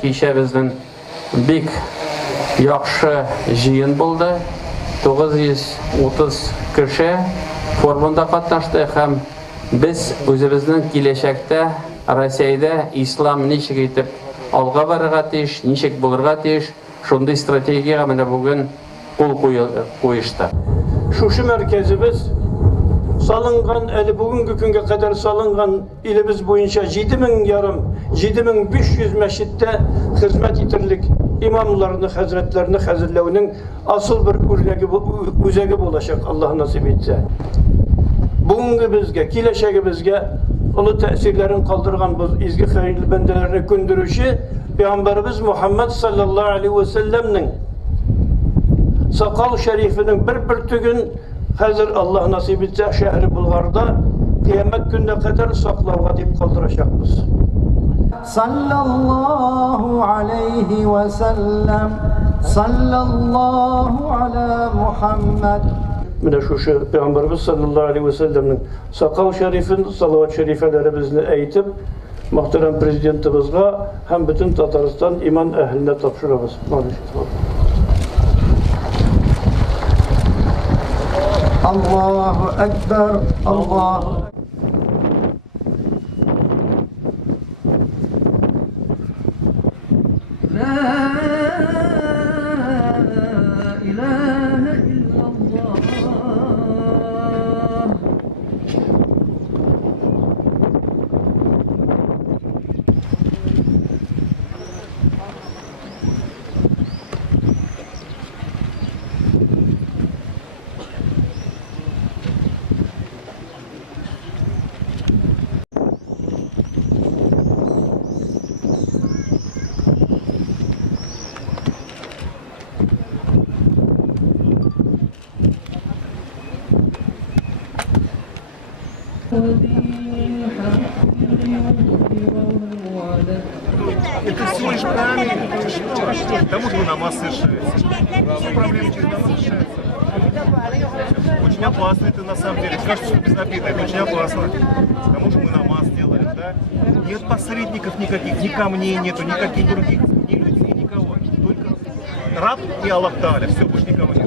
Kişe bizden bek yaxşı jiyın buldu. 930 kişi formunda katlaştı. Hem biz özümüzün gelecekte Rusya'da İslam nişek etip alğa barıga tiş, nişek bulurga tiş, şunday stratejiya mene bugün kol koyuştu. Şuşu merkezimiz salıngan, bugünkü günge kadar salıngan ilimiz boyunca 7500 meşitte hizmet yitirlik imamlarını, hazretlerini hazırlığının asıl bir üzegi olacak Allah nasip etse. Bugünkü bizge, kileşegimizge ulu tesirlerin kaldırgan bu izgi hayırlı bendelerini gündürüşü Peygamberimiz Muhammed sallallahu aleyhi ve sellem'nin sakal şerifinin bir tügün hazır Allah nasip etse şehri Bulgar'da kıyamet gününe kadar saklavga deyip kaldıracakız. Sallallahu aleyhi ve sellem, sallallahu ala Muhammed. Mine şu Peygamberimiz sallallahu aleyhi ve sellem'nin sakal şerifin salavat şerifelerimizni eğitip muhterem prezidentimizge hem bütün Tataristan iman ehline tapşırırız. Allahu Ekber, Allah. La ilahe illallah. Это всего лишь камень, к тому же намаз совершается. Все проблемы через намаз решаются. Очень опасно это на самом деле. Кажется, что безобидно, это очень опасно. К тому же мы намаз делаем, да? Нет посредников никаких, ни камней нету, никаких других, ни людей, никого. Только раб и Аллах Тааля, все, больше никого нет.